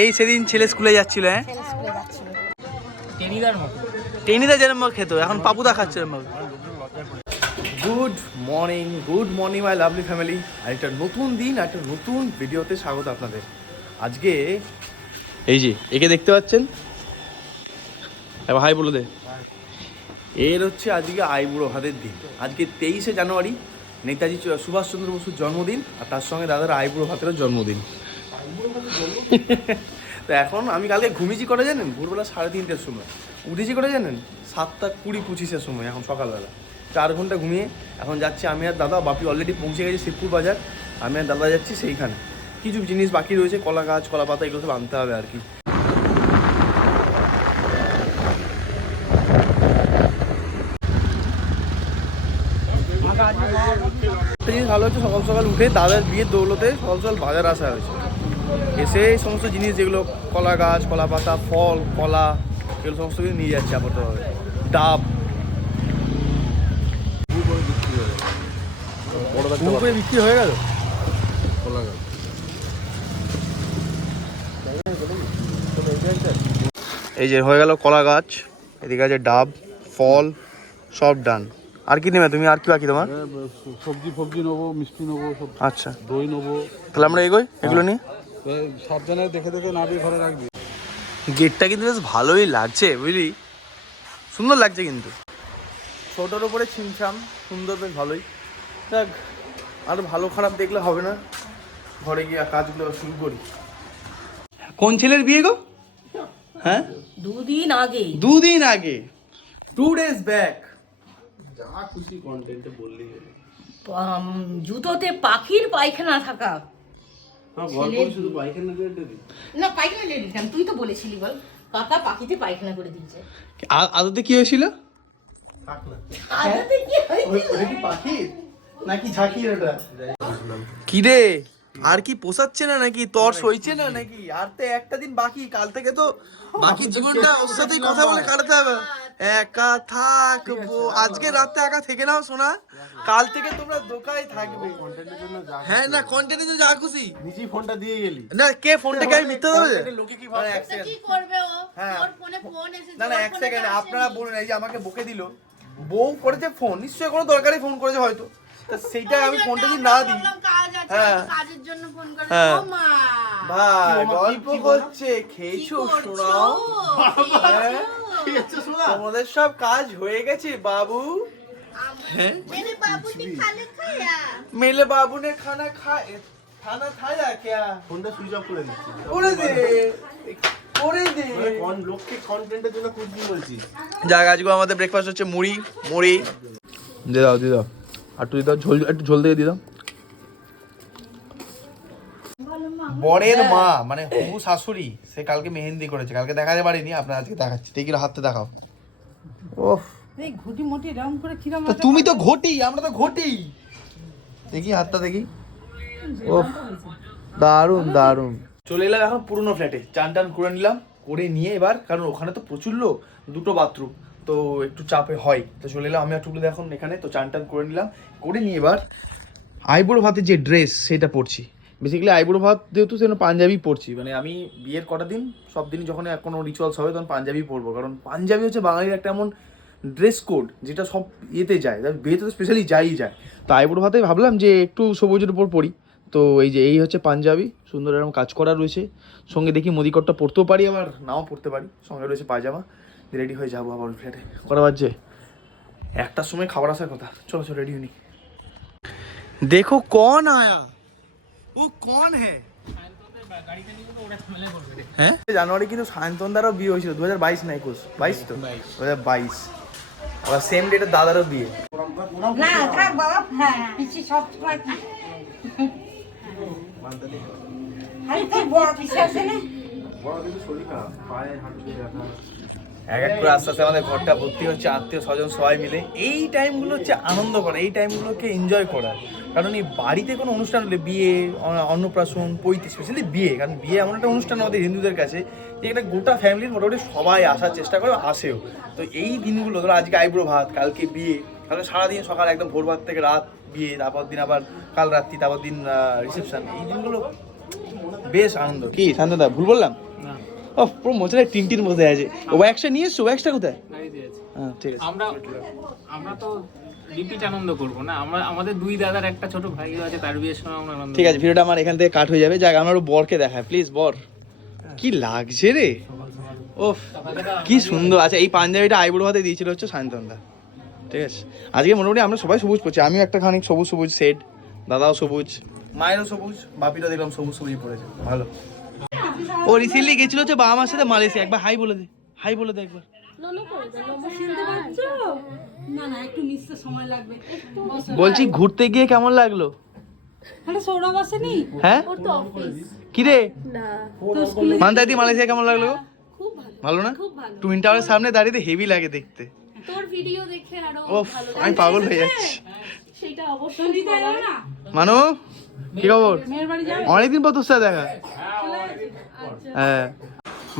এই সেদিন ছেলে স্কুলে যাচ্ছিল হ্যাঁ? ছেলে স্কুলে যাচ্ছিল। টেনিদা যেরকম খেত এখন পাপুদা খাচ্ছে good morning good morning my lovely family. আর একটা নতুন দিন আর একটা নতুন ভিডিওতে স্বাগত আপনাদের। আজকে এই যে একে দেখতে পাচ্ছেন? এবার হাই বলে দে। এর হচ্ছে আজকে আইবুড়ো হাতের দিন। আজকে তেইশে জানুয়ারি নেতাজি সুভাষচন্দ্র বসুর জন্মদিন আর তার সঙ্গে দাদার আইবুড়ো হাতেরও জন্মদিন। এখন আমি কালকে ঘুমিয়েছি করে জানেন? ভোরবেলা সাড়ে তিনটের সময়। উঠেছি করে জানেন? সাতটা কুড়ি পঁচিশের সময় এখন সকালবেলা। চার ঘণ্টা ঘুমিয়ে এখন যাচ্ছি আমি আর দাদা, বাপি অলরেডি পৌঁছে গেছে শিবপুর বাজার। আমি আর দাদা যাচ্ছি সেইখানে। কিছু জিনিস বাকি রয়েছে, কলা গাছ, কলা পাতা, এগুলো সব আনতে হবে আর কি। ভালো হচ্ছে, সকাল সকাল উঠে দাদার বিয়ের দৌলতে সকাল সকাল বাজার আসা হয়েছে। এসে এই সমস্ত জিনিস যেগুলো কলা গাছ কলা পাতা ফল কলা এগুলো সমস্ত কিছু নিয়ে যাচ্ছে আপাতভাবে। ডাব। বিক্রি হয়ে গেল? এই যে হয়ে গেল কলা গাছ এদিকে আছে ডাব ফল সব ডান। আর কি নেবে তুমি? আর কি বাকি তোমার? সবজি ফবজি নেব মিষ্টি নেব সব আচ্ছা। দই নেব। তাহলে আমরা এগোই এগুলো নিয়ে সাবধানে দেখে দেখে নাবি ঘরে রাখবি। গেটটা কিন্তু বেশ ভালোই লাগছে বুঝলি? সুন্দর লাগছে কিন্তু। ছোটোর উপরে ছিমছাম সুন্দর বেশ ভালোই। দেখ আর ভালো খারাপ দেখলে হবে না। ঘরে গিয়ে কাজগুলো শুরু করি। কোন ছেলের বিয়ে গো? হ্যাঁ? দুদিন আগে। দুদিন আগে। টু ডেজ ব্যাক জুতোতে পাখির পায়খানা থাকা। না পায়খানা লেডি কেন তুই তো বলেছিলি বল কাকা পাখিতে পায়খানা করে দিয়েছে। আদতে কি হয়েছিল? আদতে কি হয়েছিল? পাখি নাকি ঝাঁকি ওটা? কি রে? আর কি পোষাচ্ছে না নাকি? তোর সইছে না নাকি? আর তো একটা দিন বাকি কাল থেকে তো বাকি জীবনটা ওর সাথেই কথা বলে কাটাতে হবে। একা থাকব। আজকে রাতে একা থেকে নাও শোনা কাল থেকে তোমরা দোকায় থাকবে। হ্যাঁ না কন্টেন্টের জন্য যা খুশি। নিজেই ফোনটা দিয়ে গেলি। না কে ফোনটাকে আমি মিথ্যা দেবে লোকে কি এক second। কি করবে ও? হ্যাঁ। ওর ফোনে ফোন এসেছে না না এক সেকেন্ড আপনারা বলুন এই যে আমাকে বকে দিল। বউ করেছে ফোন নিশ্চয়ই কোনো দরকারি ফোন করেছে হয়তো। তা সেইটা আমি ফোনটা যদি না দিই। হ্যাঁ। জন্য হ্যাঁ। ভাই গল্প করছে? হ্যাঁ। খেয়েছো? শোনাও। তোমাদের সব কাজ হয়ে গেছে বাবু। হ্যাঁ? মেলে বাবু নে খানা খায় খানা খায়া ক্যা ফোনটা সুইচ অফ করে দিচ্ছি। করে দে। করে দে। মানে কোন লোককে জন্য জন্য কুদ বলছিস যা আজকে আমাদের ব্রেকফাস্ট হচ্ছে মুড়ি মুড়ি। দে দাও দে দাও। আর তুই দাও ঝোল একটু ঝোল দিয়ে দিয়ে বরের মা মানে হবু শাশুড়ি সে কালকে মেহেন্দি করেছে। কালকে দেখাতে পারিনি আপনার আজকে দেখাচ্ছি। দেখি হাতে দেখাও। ওহ এই ঘুটি মুটি এরকম করে কিরম তুমি তো ঘটি আমরা তো ঘটি। দেখি হাতটা দেখি। ওহ দারুণ দারুণ চলে এলাম এখন পুরনো ফ্ল্যাটে চান টান করে নিলাম করে নিয়ে এবার কারণ ওখানে তো প্রচুর লোক দুটো বাথরুম তো একটু চাপে হয়। তো চলে এলাম, আমি আর টুকলে এখন এখানে, তো চান টান করে নিলাম। করে নিয়ে এবার আইবুড়ো ভাতের যে ড্রেস সেটা পরছি। বেসিক্যালি আইবুড়ো ভাত যেহেতু সেটা পাঞ্জাবি পরছি। মানে আমি বিয়ের কটা দিন, সব দিনই যখন কোনো রিচুয়ালস হবে, তখন পাঞ্জাবি পরবো। কারণ পাঞ্জাবি হচ্ছে বাঙালির একটা এমন ড্রেস কোড যেটা সব ইয়েতে যায়। বিয়েতে তো স্পেশালি যাই যায়। তো আইবুড়ো ভাতে ভাবলাম যে একটু সবুজের উপর পরি। তো এই যে এই হচ্ছে পাঞ্জাবি, সুন্দর এরকম কাজ করা রয়েছে। সঙ্গে দেখি মোদিকটটা পরতেও পারি আবার, নাও পরতে পারি। সঙ্গে রয়েছে পায়জামা। রেডি হয়ে যাব আবার ফ্ল্যাটে। করা বাজছে? একটার সময় খাবার আসার কথা। চলো চলো রেডি হইনি দেখো কন আয়া। ও কন হ্যাঁ হ্যাঁ? জানুয়ারি কিন্তু সায়ন্তনদারও বিয়ে হয়েছিল দু হাজার বাইশ না একুশ? বাইশ তো? দু হাজার বাইশ। আবার সেম ডেটে দাদারও বিয়ে। না থাক বাবা হ্যাঁ পিসি সব সময় আরে তুই বড় পিসি আছে না? এক এক করে আস্তে আস্তে আমাদের ঘরটা ভর্তি হচ্ছে, আত্মীয় স্বজন সবাই মিলে। এই টাইমগুলো হচ্ছে আনন্দ করা, এই টাইমগুলোকে এনজয় করা। কারণ এই বাড়িতে কোনো অনুষ্ঠান হলে বিয়ে অন্নপ্রাশন পৈতে স্পেশালি বিয়ে। কারণ বিয়ে এমন একটা অনুষ্ঠান আমাদের হিন্দুদের কাছে, যে এটা গোটা ফ্যামিলির মোটামুটি সবাই আসার চেষ্টা করে, আসেও। তো এই দিনগুলো, ধরো আজকে আইব্রো ভাত, কালকে বিয়ে, কালকে সারাদিন সকাল একদম ভোর ভাত থেকে রাত বিয়ে, তারপর দিন আবার কাল রাত্রি, তারপর দিন রিসেপশন এই দিনগুলো বেশ আনন্দ। কি শান্তদা, ভুল বললাম? ও পুরো মোচড়ায় টিনটির মধ্যে আছে। ও ওয়্যাক্সটা নিয়ে এসছো? ওয়্যাক্সটা কোথায়? হ্যাঁ ঠিক আছে। আমরা আমরা তো রিপিট আনন্দ করব না। আমরা আমাদের দুই দাদার একটা ছোট ভাইও আছে তার বিয়ের সময় আমরা আনন্দ ঠিক আছে ভিডিওটা আমার এখান থেকে কাট হয়ে যাবে। যাক আমার বরকে দেখায় প্লিজ বর। কি লাগছে রে? ওফ কি সুন্দর। আচ্ছা এই পাঞ্জাবিটা আইবুড়ো হাতে দিয়েছিল হচ্ছে সায়ন্তনদা। ঠিক আছে। আজকে মোটামুটি আমরা সবাই সবুজ পড়ছি। আমিও একটা খানিক সবুজ সবুজ সেট দাদাও সবুজ। মায়েরও সবুজ বাপিটা দেখলাম সবুজ সবুজ পড়েছে। ভালো। ও রিসেন্টলি গেছিল হচ্ছে বাবা মার সাথে মালয়েশিয়া। একবার হাই বলে দে হাই বলে দে একবার। বলছি ঘুরতে গিয়ে কেমন লাগল? আরে সৌরভ আসেনি? হ্যাঁ? কি রে মান্দাইদি মালয়েশিয়া কেমন লাগল গো? ভালো। না? টুইন টাওয়ারের সামনে দাঁড়িয়ে হেভি লাগে দেখতে। তোর ভিডিও দেখে আরও ওফ আমি পাগল হয়ে যাচ্ছি। সেটা অবশ্যই। মানো? কি খবর? অনেকদিন পর তোর সাথে দেখা। হ্যাঁ।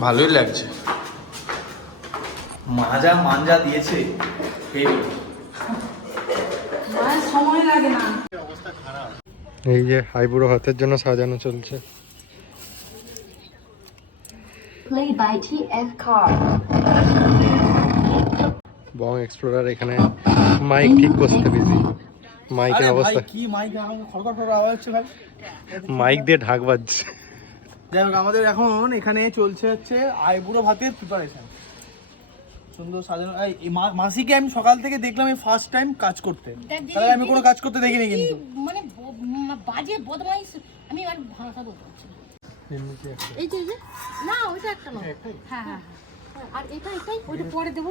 ভালোই লাগছে। মাজা মাঞ্জা দিয়েছে। সময় লাগে না এই যে আইবুড়ো হাতের জন্য সাজানো চলছে। Play by TF Car. Bong explorer এখানে মাইক ঠিক করতে বিজি। মাইকের অবস্থা। কি মাইক? খড়খড় খড় আওয়াজ হচ্ছে ভাই। মাইক দিয়ে ঢাক বাজছে। যাই হোক আমাদের এখন এখানে চলছে হচ্ছে আইবুড়ো ভাতের প্রিপারেশন সুন্দর সাজানো। এই মাসিকে আমি সকাল থেকে দেখলাম এই ফার্স্ট টাইম কাজ করতে। তাহলে আমি কোনো কাজ করতে দেখিনি কিন্তু। মানে বাজে বদমাইশ। আমি আর ভাষা বলতে পারছি এই যে না ওইটা একটা নয়। হ্যাঁ হ্যাঁ হ্যাঁ। আর এটা এটাই ওইটা পরে দেবো।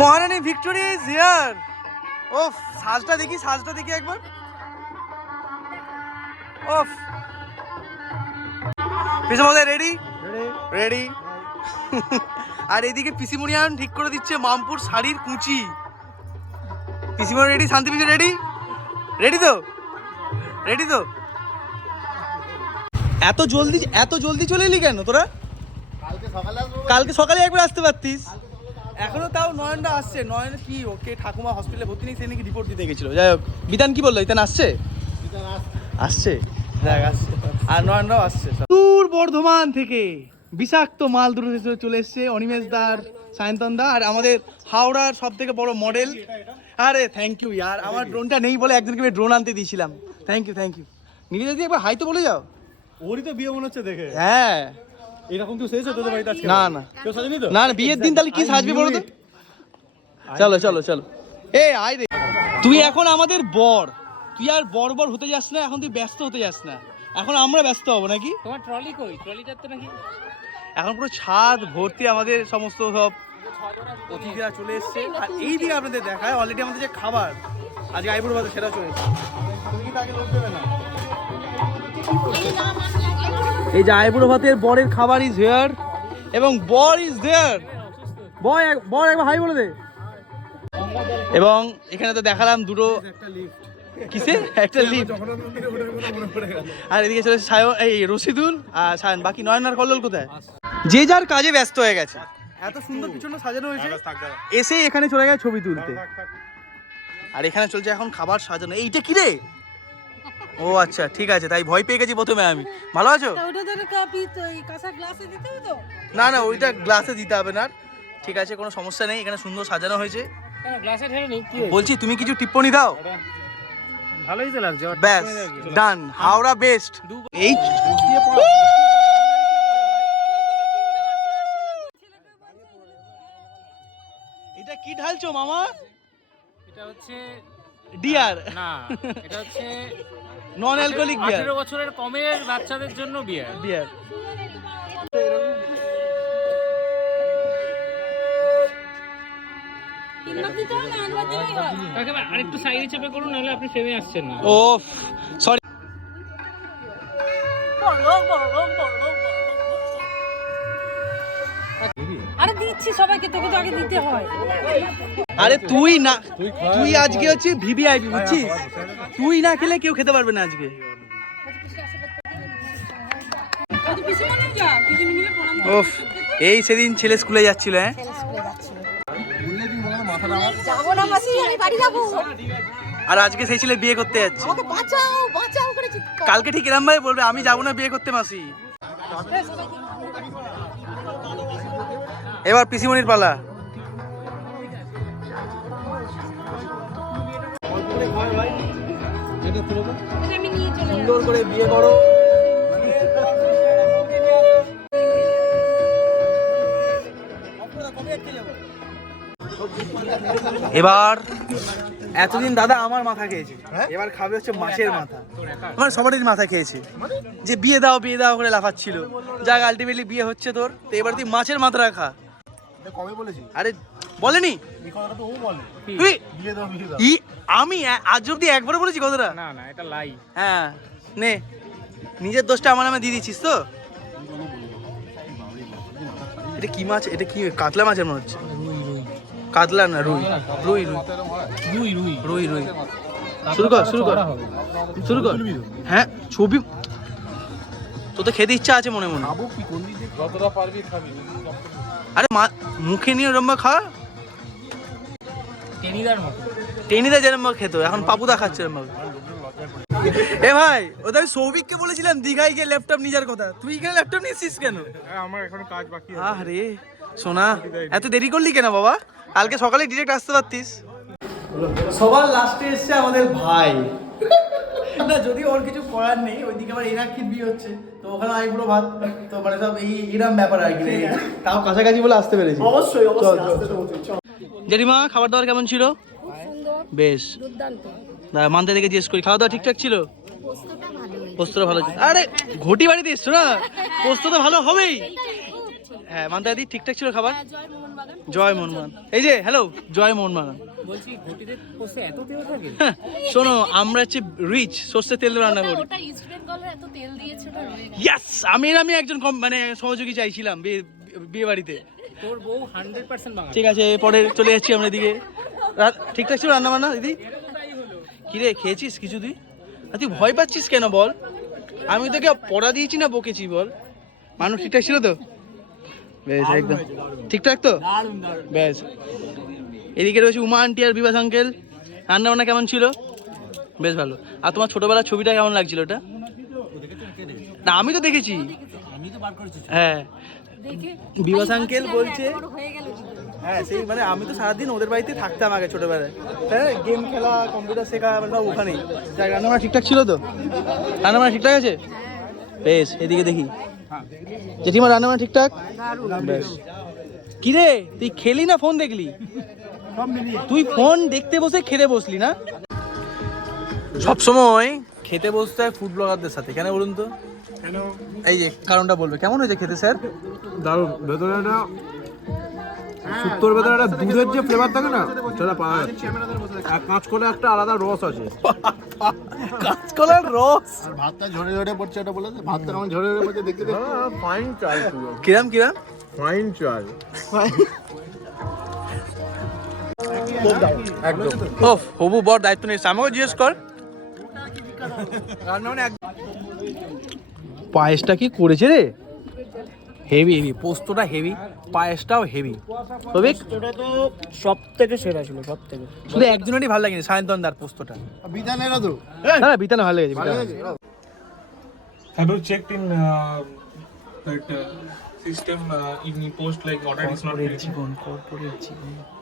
মহারানী ভিক্টোরি ইজ হিয়ার ওফ সাজটা দেখি সাজটা দেখি একবার। ওফ। পিসমদে রেডি রেডি আর এদিকে পিসিমুনিয়ান ঠিক করে দিচ্ছে মামপুর শাড়ির কুচি। পিসিমুনি রেডি শান্তি পিসি রেডি রেডি তো? রেডি তো? এত জলদি এত জলদি চলে এলি কেন তোরা? কালকে সকালে একবার আসতে পারতিস? এখনও তাও নয়নটা আসছে। নয়ন কি ওকে ঠাকুমা হসপিটালে ভর্তি নেই সে নাকি রিপোর্ট দিতে গেছিল। যাই হোক বিধান কি বলল? বিধান আসছে? আসছে। দেখ আসছে। আর নয়নরাও আসছে দূর বর্ধমান থেকে বিষাক্ত মাল দূর চলে এসছে অনিমেষ দার সায়ন্তন দা আর আমাদের হাওড়ার সব থেকে বড় মডেল আরে থ্যাংক ইউ ইয়ার। আমার ড্রোনটা নেই বলে একজনকে আমি ড্রোন আনতে দিয়েছিলাম। থ্যাংক ইউ থ্যাংক ইউ নিজে যদি একবার হাই তো বলে যাও। ওরই তো বিয়ে মনে হচ্ছে দেখে। হ্যাঁ। এরকম কেউ শেষ তোদের বাড়িতে আজকে? না না। কেউ সাজেনি তো? না না বিয়ের দিন তাহলে কি সাজবে বলো তো? চলো চলো চলো। এ আয় রে। তুই এখন আমাদের বর। তুই আর বর বর হতে যাস না এখন তুই ব্যস্ত হতে যাস না। এখন আমরা ব্যস্ত হব নাকি? তোমার ট্রলি কই? ট্রলিটার তো নাকি? এখন পুরো ছাদ ভর্তি আমাদের সমস্ত সব অতিথিরা চলে এসছে। আর এই দিকে আপনাদের দেখায় অলরেডি আমাদের যে খাবার আজকে আইবুড়ো ভাতে সেটা চলে এসছে। তুমি কিন্তু আগে লোক দেবে না? এই যে আইবুড়ো ভাতের বরের খাবার ইজ হেয়ার এবং বর ইজ দেয়ার বয় এক- বর একবার হাই বলে দে। এবং এখানে তো দেখালাম দুটো কিসে? একটা লিফট আর এদিকে চলে সায়ন এই রশিদুল আর সায়ন। বাকি নয়ন আর কল্লোল কোথায়? যে যার কাজে ব্যস্ত হয়ে গেছে। এত সুন্দর পিছনটা সাজানো হয়েছে। এসে এখানে চলে গেছে ছবি তুলতে। আর এখানে চলছে এখন খাবার সাজানো। এইটা কি রে? ও আচ্ছা ঠিক আছে তাই ভয় পেয়ে গেছি প্রথমে আমি। ভালো আছো? ওটা ধরে কাপি তো এই কাঁচা গ্লাসে দিতে হবে তো? না না ওইটা গ্লাসে দিতে হবে না ঠিক আছে কোনো সমস্যা নেই এখানে সুন্দর সাজানো হয়েছে। গ্লাসে ঢেলে নেই? কি বলছি তুমি কিছু টিপ্পনি দাও? ভালোই তো লাগছে ব্যাস ডান হাওড়া বেস্ট এই এটা কি ঢালছো মামা? এটা হচ্ছে ডিয়ার না এটা হচ্ছে নন অ্যালকোহলিক বিয়ার আঠেরো বছরের কমের বাচ্চাদের জন্য বিয়ার বিয়ার আরেকটু সাইডে চেপে করুন নাহলে আপনি ফ্রেমে আসছেন না। ওফ সরি আরে দিচ্ছি সবাইকে তোকে তো আগে দিতে হয়। আরে তুই না তুই আজকে হচ্ছে ভিভিআইপি বুঝছিস? তুই না খেলে কেউ খেতে পারবে না আজকে। ওফ এই সেদিন ছেলে স্কুলে যাচ্ছিল হ্যাঁ? যাব না মাসি আমি বাড়ি যাব। আর আজকে সেই ছেলে বিয়ে করতে যাচ্ছে। আমাকে বাঁচাও বাঁচাও করে চিৎকার। কালকে ঠিক এরম ভাই বলবে আমি যাব না বিয়ে করতে মাসি। এবার পিসিমণির পালা। সুন্দর করে বিয়ে করো। এবার এতদিন দাদা আমার মাথা খেয়েছে। এবার খাবে হচ্ছে মাছের মাথা। আমার সবারই মাথা খেয়েছে। যে বিয়ে দাও বিয়ে দাও করে লাফাচ্ছিল। যাক আলটিমেটলি বিয়ে হচ্ছে তোর। তো এবার তুই মাছের মাথা রাখা। কবে বলেছি আরে বলেনি? এই কথাটা তো ও বলে। তুই বিয়ে দাও বিয়ে দাও। ই আমি আজ অব্দি একবারও বলেছি কথাটা? না না এটা লাই। হ্যাঁ নে। নিজের দোষটা আমার নামে দিয়ে দিচ্ছিস তো? এটা কি মাছ? এটা কি কাতলা মাছের মনে হচ্ছে? কাতলা না রুই। রুই রুই। রুই রুই। রুই রুই। শুরু কর শুরু কর। শুরু কর। হ্যাঁ ছবি। তো তো খেতে ইচ্ছা আছে মনে মনে। আরে মা মুখে নিয়ে ওরম খা টেনিদার মতো। টেনিদা যেরম খেত এখন পাপুদা খাচ্ছে এরম এ ভাই ওদের সৌভিককে বলেছিলাম দীঘায় গিয়ে ল্যাপটপ নিজের কথা। তুই এখানে ল্যাপটপ নিয়েছিস কেন? আমার এখন কাজ বাকি আরে সোনা এত দেরি করলি কেন বাবা? কালকে সকালে ডিরেক্ট আসতে পারতিস। সবার লাস্টে এসছে আমাদের ভাই। না যদি ওর কিছু করার নেই ওইদিকে আবার এনাক্ষির বিয়ে হচ্ছে? তো ওখানে ভাত। তো মানে সব এই এরম ব্যাপার আর কি। তাও কাছাকাছি বলে আসতে পেরেছি। অবশ্যই জেঠিমা খাবার দাবার কেমন ছিল? বেশ। না মানতে দেখে জিজ্ঞেস করি। খাওয়া দাওয়া ঠিকঠাক ছিল? পোস্তটা ভালো ছিল আরে ঘটি বাড়িতে এসছো না? পোস্ত তো ভালো হবেই। হ্যাঁ মানতে দি ঠিকঠাক ছিল খাবার। জয় মোহনবাগান। এই যে হ্যালো জয় মোহনবাগান। বলছি ঘটিতে পোষে এত তেল থাকে? হ্যাঁ, শোনো আমরা হচ্ছে রিচ সর্ষে তেল রান্না করি। ওটা ইস্ট বেঙ্গলের এত তেল দিয়েছে ওটা রয়ে গেছে। ইয়াস আমি আমি একজন কম মানে সহযোগী চাইছিলাম বিয়ে বাড়িতে। তোর বউ হান্ড্রেড পার্সেন্ট বাঙালি। ঠিক আছে পরে চলে যাচ্ছি আমরা এদিকে। রা- ঠিকঠাক ছিল রান্না বান্না দিদি? কিরে খেয়েছিস কিছু তুই? আর তুই ভয় পাচ্ছিস কেন বল? আমি তোকে পড়া দিয়েছি না বকেছি বল। মানুষ ঠিকঠাক ছিল তো? বেশ একদম। ঠিকঠাক তো? বেশ। এদিকে রয়েছে উমা আন্টি আর বিবাস আঙ্কেল রান্না বান্না কেমন ছিল? বেশ ভালো। আর তোমার ছোটবেলার ছবিটা কেমন লাগছিল ওটা? না আমি তো দেখেছি। হ্যাঁ। দেখে বিবাস আঙ্কেল বলছে হয়ে করে? হ্যাঁ সেই মানে আমি তো সারাদিন ওদের বাড়িতে থাকতাম আগে ছোটবেলায়। হ্যাঁ গেম খেলা কম্পিউটার শেখা মানে সব ওখানেই। রান্নাবান্না ঠিকঠাক ছিল তো? রান্নাবান্না ঠিকঠাক আছে? বেশ এদিকে দেখি। জেঠিমা রান্নাবান্না ঠিকঠাক? বেশ। কি রে তুই খেলি না ফোন দেখলি? তুই ফোন দেখতে বসে খেতে বসলি না? সব সময় খেতে বসতে হয় ফুড ব্লগারদের সাথে। কেন বলুন তো? এই যে কারণটা বলবে। কেমন হয়েছে খেতে স্যার? দারুণ। ভেতরে একটা শুক্তোর ভেতরে একটা দুধের যে ফ্লেভার থাকে না সেটা পাওয়া যাচ্ছে। আর কাঁচ করে একটা আলাদা রস আছে। কাঁচকলার রস? আর ভাতটা ঝরে ঝরে পড়ছে এটা বলে ভাতটা কেমন ঝরে ঝরে পড়ছে দেখতে দেখতে ফাইন চাল। কিরাম কিরাম? ফাইন চাল। একদম। হবু বড় দায়িত্ব নিয়েছে। আমাকে জিজ্ঞেস কর। পায়েসটা কি করেছে রে? হেভি হেভি পোস্তটা হেভি পায়েসটাও হেভি সবিক ওটা তো সব থেকে সেরা ছিল সব থেকে শুধু একজনেরই ভালো লাগেনি সায়ন্তন দার পোস্তটা। বিধানের তো। হ্যাঁ বিতানে ভালো লেগেছে বিতানে। Have you checked in uh, that uh, system uh, in post like order is not corporate ready?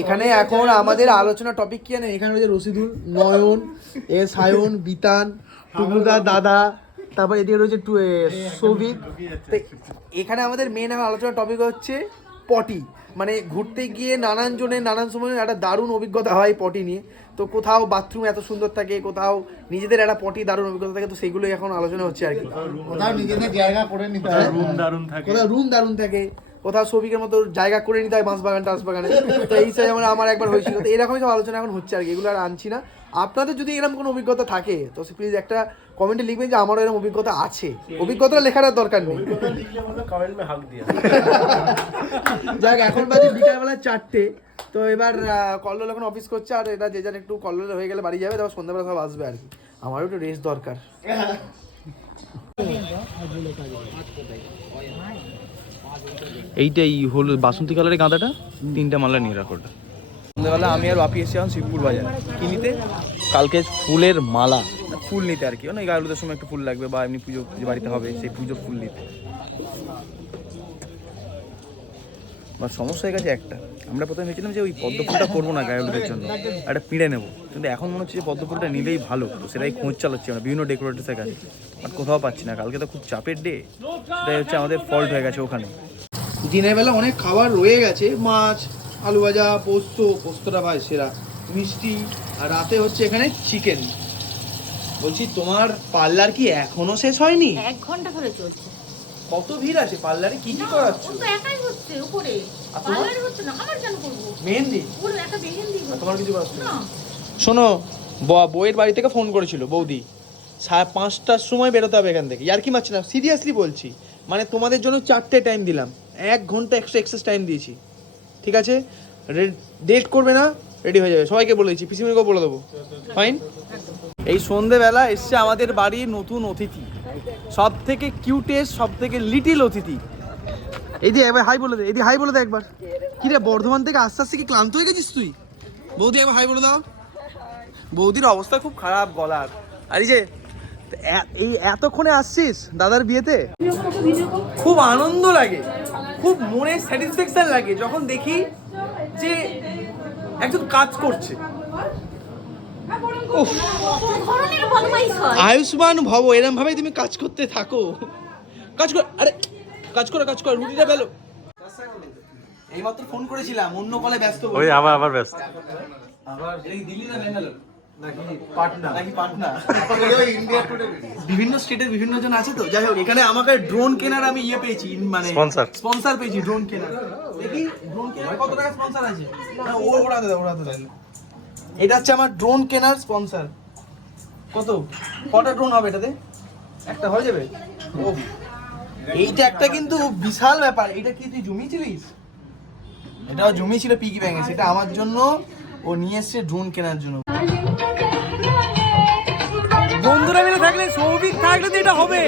এখানে এখন আমাদের আলোচনা টপিক কি না এখানে রয়েছে রশিদুল, নয়ন, এ সায়ন, বিতান টুকুদা দাদা, তারপর এদিকে রয়েছে সৌভিক এখানে আমাদের মেন আলোচনা টপিক হচ্ছে পটি। মানে ঘুরতে গিয়ে নানান জনের নানান সময় একটা দারুণ অভিজ্ঞতা হয় পটি নিয়ে। তো কোথাও বাথরুম এত সুন্দর থাকে কোথাও নিজেদের একটা পটি দারুণ অভিজ্ঞতা থাকে তো সেগুলোই এখন আলোচনা হচ্ছে আর কি। কোথাও নিজেদের জায়গা করে নিতে হয়। কোথাও রুম দারুণ থাকে কোথাও মতো জায়গা করে নিতে হয় বাঁশ বাগান টাস বাগানে তো এই হিসাবে যেমন আমার একবার হয়েছিল তো এরকমই সব আলোচনা এখন হচ্ছে আর কি এগুলো আর আনছি না। আপনাদের যদি এরকম কোনো অভিজ্ঞতা থাকে তো প্লিজ একটা কমেন্টে লিখবেন যে আমারও এরকম অভিজ্ঞতা আছে। অভিজ্ঞতা লেখার দরকার নেই। যাক এখন বাজে বিকালবেলা চারটে। তো এবার কল্লোল এখন অফিস করছে আর এটা যে যার একটু কল্লোল হয়ে গেলে বাড়ি যাবে তারপর সন্ধ্যাবেলা সব আসবে আর কি। আমারও একটু রেস্ট দরকার। এইটাই হলো বাসন্তী কালারের গাঁদাটা তিনটা মালা নিয়ে রাখো ওটা। সন্ধ্যাবেলা আমি আর বাপি এসেছিলাম শিবপুর বাজার। কিনিতে কালকে ফুলের মালা। ফুল নিতে আর কি। মানে গায়ে সময় একটু ফুল লাগবে বা এমনি পুজো বাড়িতে হবে সেই পুজো ফুল নিতে। বা সমস্যা হয়ে গেছে একটা। আমরা প্রথমে ভেবেছিলাম যে ওই পদ্ম ফুলটা করব না গায়ে জন্য, একটা পিঁড়ে নেব। কিন্তু এখন মনে হচ্ছে যে পদ্ম ফুলটা নিলেই ভালো তো সেটাই খোঁজ চালাচ্ছি আমরা, বিভিন্ন ডেকোরেটার্সের কাছে। বাট কোথাও পাচ্ছি না, কালকে তো খুব চাপের ডে সেটাই হচ্ছে আমাদের ফল্ট হয়ে গেছে ওখানে। দিনের বেলা অনেক খাবার রয়ে গেছে, মাছ আলু ভাজা পোস্ত, পোস্তটা ভাই সেরা। মিষ্টি, আর রাতে হচ্ছে এখানে চিকেন বলছি তোমার পার্লার কি এখনও শেষ হয়নি? এক ঘণ্টা ধরে চলছে। কত ভিড় আছে পার্লারে? কি কি করাচ্ছ? ও তো একাই হচ্ছে উপরে। পার্লারে হচ্ছে না আমার কেন করব। মেহেন্দি? পুরো একটা মেহেন্দি তোমার কিছু করাচ্ছ না? শোনো বউয়ের বাড়ি থেকে ফোন করেছিল বৌদি। সাড়ে পাঁচটার সময় বেরোতে হবে এখান থেকে। আর কি মারছি না? সিরিয়াসলি বলছি। মানে তোমাদের জন্য চারটে টাইম দিলাম। এক ঘণ্টা এক্সট্রা এক্সেস টাইম দিয়েছি। ঠিক আছে? ডেট করবে না রেডি হয়ে যাবে। সবাইকে বলে দিচ্ছি পিসিমিকেও বলে দেবো। ফাইন এই সন্ধেবেলা এসছে আমাদের বাড়ির নতুন অতিথি। সব থেকে কিউটেস্ট সব থেকে লিটিল অতিথি। এই যে একবার হাই বলে দে এই হাই বলে দে একবার। কি রে বর্ধমান থেকে আস্তে আস্তে কি ক্লান্ত হয়ে গেছিস তুই? বৌদি একবার হাই বলে দাও। বৌদির অবস্থা খুব খারাপ গলার। আর এই যে এই এতক্ষণে আসছিস দাদার বিয়েতে? খুব আনন্দ লাগে। খুব মনে স্যাটিসফ্যাকশন লাগে যখন দেখি যে একজন কাজ করছে উফ, কত ধরনের বদমাইশ হয় আয়ুষ্মান ভব এরম ভাবে তুমি কাজ করতে থাকো। কাজ কর আরে কাজ করো কাজ করো রুটিটা বেলো এইমাত্র ফোন করেছিলাম অন্য কলে ব্যস্ত ওই আবার আবার ব্যস্ত। আবার কি দিল্লি না ব্যাঙ্গালোর নাকি পাটনা? নাকি পাটনা? বিভিন্ন স্টেটের বিভিন্ন জন আছে তো? যাই হোক এখানে আমাকে ড্রোন কেনার আমি ইয়ে পেয়েছি মানে. স্পন্সর পেয়েছি ড্রোন কেনার। দেখি ড্রোন কেনার কত টাকা স্পন্সর আছে? ও দাও এটা হচ্ছে আমার ড্রোন কেনার স্পন্সর কত? কটা ড্রোন হবে এটাতে? একটা হয়ে যাবে? ও এইটা একটা কিন্তু বিশাল ব্যাপার। এটা কি তুই জমিয়েছিলিস? এটাও জমি ছিল পিকি ব্যাংকে সেটা আমার জন্য। ও নিয়ে এসছে ড্রোন কেনার জন্য। বন্ধুরা মিলে থাকলে সৌভিক থাকলে তো এটা হবে।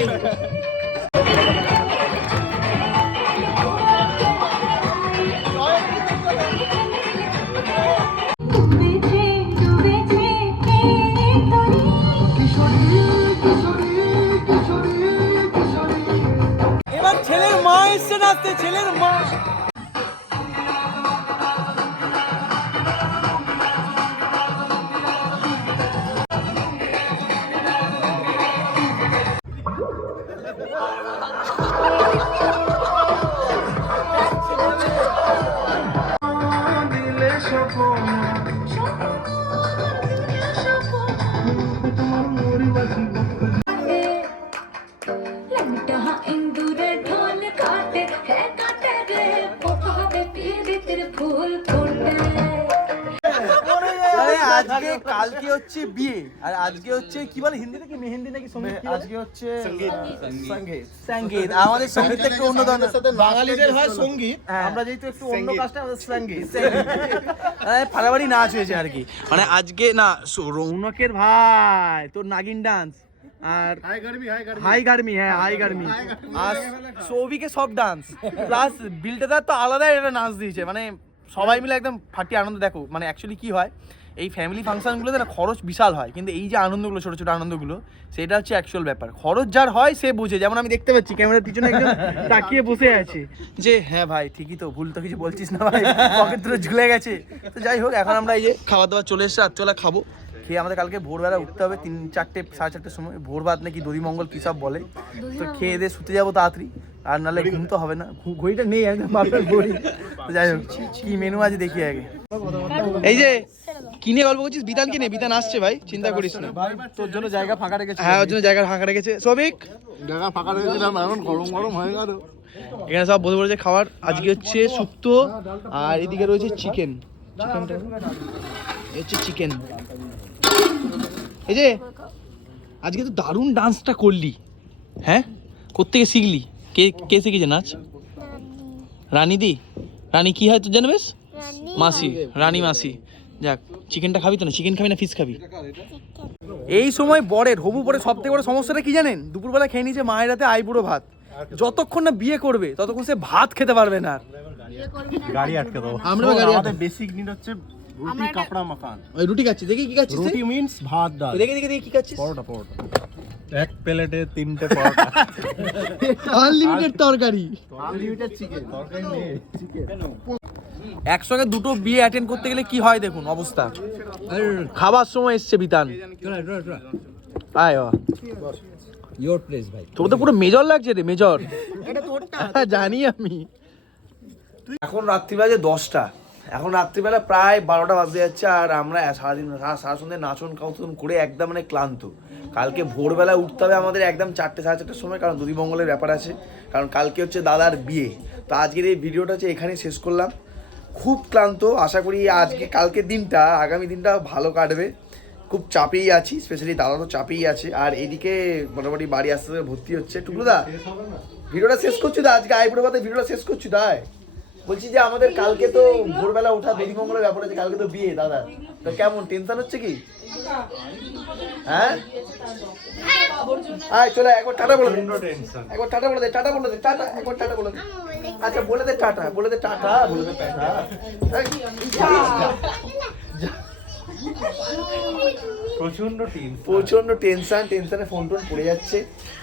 এসছে নাচতে ছেলের হচ্ছে বিয়ে। আর আজকে হচ্ছে কি বলে হিন্দিতে কি মেহেন্দি নাকি সংগীত? আজকে হচ্ছে সংগীত। সংগীত। সংগীত। আমাদের সংগীত একটু অন্য ধরনের বাঙালিদের হয় সংগীত। হ্যাঁ। আমরা যেহেতু একটু অন্য কাজটা আমাদের সংগীত। ফাড়াবাড়ি নাচ হয়েছে আর কি। মানে আজকে না রৌনকের ভাই তোর নাগিন ডান্স আর হাই গার্মি হাই গার্মি হাই গার্মি হ্যাঁ হাই গার্মি আর সৌভিকে সব ডান্স প্লাস বিলটাদার তো আলাদা একটা নাচ দিয়েছে। মানে সবাই মিলে একদম ফাটি আনন্দ দেখো। মানে অ্যাকচুয়ালি কি হয় এই ফ্যামিলি ফাংশনগুলোতে না খরচ বিশাল হয়। কিন্তু এই যে আনন্দগুলো ছোটো ছোটো আনন্দগুলো সেটা হচ্ছে অ্যাকচুয়াল ব্যাপার। খরচ যার হয় সে বোঝে। যেমন আমি দেখতে পাচ্ছি ক্যামেরার পিছনে একজন তাকিয়ে বসে আছে। যে হ্যাঁ ভাই ঠিকই তো ভুল তো কিছু বলছিস না ভাই। পকেট ধরে ঝুলে গেছে। তো যাই হোক এখন আমরা এই যে খাওয়া দাওয়া চলে এসেছে রাত্রেবেলা খাব। খেয়ে আমাদের কালকে ভোরবেলা উঠতে হবে তিন চারটে সাড়ে চারটের সময়। ভোর ভাত নাকি দধিমঙ্গল কী সব বলে। তো খেয়ে দিয়ে শুতে যাব তাড়াতাড়ি। আর নাহলে ঘুম তো হবে না। ঘড়িটা নেই একদম বাপের ঘড়ি। তো যাই হোক কি মেনু আছে দেখি আগে। এই যে কিনে গল্প করছিস? বিধান কিনে? বিধান আসছে ভাই চিন্তা করিস না। তোর জন্য জায়গা ফাঁকা রেখেছি। হ্যাঁ ওর জন্য জায়গা ফাঁকা রেখেছে। সবিক জায়গা ফাঁকা রেখেছিলাম এখন গরম গরম হয়ে গেল। এখানে সব বসে বসে খাবার। আজকে হচ্ছে শুক্তো আর এদিকে রয়েছে চিকেন। চিকেনটা হচ্ছে চিকেন। এই যে আজকে তো দারুণ ডান্সটা করলি। হ্যাঁ? কোত্থেকে শিখলি? কে কে শিখেছে নাচ? রানী। দি রানী কি হয় তোর জানো বেশ? মাসি রানী মাসি। যাক চিকেনটা খাবি তো না? চিকেন খাবি না ফিশ খাবি? এই সময় বরের হবু বরের সব থেকে বড় সমস্যাটা কি জানেন? দুপুরবেলা খেয়ে নিয়েছে মায়ের হাতে আইবুড়ো ভাত। যতক্ষণ না বিয়ে করবে ততক্ষণ সে ভাত খেতে পারবে না আর। গাড়ি আটকে দেবো। আমরা গাড়ি আমাদের বেসিক নিড হচ্ছে রুটি কাপড়া মাখান। ওই রুটি খাচ্ছি দেখি কি খাচ্ছিস রুটি মিন্স ভাত ডাল। দেখে দেখে দেখি কি খাচ্ছিস? পরোটা পরোটা। এক প্লেটে তিনটে পরোটা। আনলিমিটেড তরকারি। আনলিমিটেড চিকেন তরকারি নেই। একসঙ্গে দুটো বিয়ে অ্যাটেন্ড করতে গেলে কি হয় দেখুন অবস্থা। খাবার সময় এসছে বিতান। আয় ইয়োর প্লেস ভাই। তোর তো পুরো মেজর লাগছে রে মেজর। জানি আমি। এখন রাত্রি বাজে দশটা এখন রাত্রিবেলা প্রায় বারোটা বাজতে যাচ্ছে আর আমরা সারাদিন সারা সারা সন্ধ্যে নাচন কাউতন করে একদম মানে ক্লান্ত। কালকে ভোরবেলা উঠতে হবে আমাদের একদম চারটে সাড়ে চারটের সময় কারণ দুদিমঙ্গলের ব্যাপার আছে। কারণ কালকে হচ্ছে দাদার বিয়ে। তো আজকের এই ভিডিওটা হচ্ছে এখানেই শেষ করলাম। খুব ক্লান্ত। আশা করি আজকে কালকের দিনটা আগামী দিনটা ভালো কাটবে। খুব চাপেই আছি স্পেশালি দাদা তো চাপেই আছে। আর এদিকে মোটামুটি বাড়ি আসতে আসতে ভর্তি হচ্ছে। টুকরুদা ভিডিওটা শেষ করছি দা আজকে আইবুড়ো পাতে ভিডিওটা শেষ করছি দাই বলছি যে আমাদের কালকে তো ভোরবেলা ওঠা দিদিমঙ্গলের ব্যাপার আছে কালকে তো বিয়ে দাদা। তো কেমন টেনশন হচ্ছে কি? হ্যাঁ? আয় চলে একবার টাটা বলে দে। একবার টাটা বলে দে টাটা বলে দে টাটা একবার টাটা বলে দে। আচ্ছা বলে দে টাটা বলে দে টাটা বলে দে টাটা। প্রচণ্ড প্রচণ্ড টেনশন টেনশনে ফোন টোন পড়ে যাচ্ছে।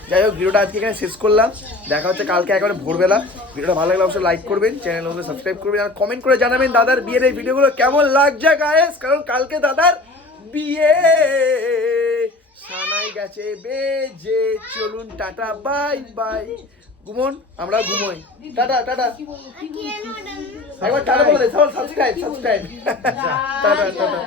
যাই হোক ভিডিওটা আজকে এখানে শেষ করলাম। দেখা হচ্ছে কালকে একেবারে ভোরবেলা। ভিডিওটা ভালো লাগলে অবশ্যই লাইক করবেন চ্যানেল অবশ্যই সাবস্ক্রাইব করবেন আর কমেন্ট করে জানাবেন দাদার বিয়ের এই ভিডিওগুলো কেমন লাগছে গায়েস কারণ কালকে দাদার বিয়ে। সানাই গেছে বেজে। চলুন টাটা বাই বাই ঘুমন আমরা ঘুমোই। Tata tata. একবার টাটা বলে দে সাবস্ক্রাইব সাবস্ক্রাইব টাটা টাটা।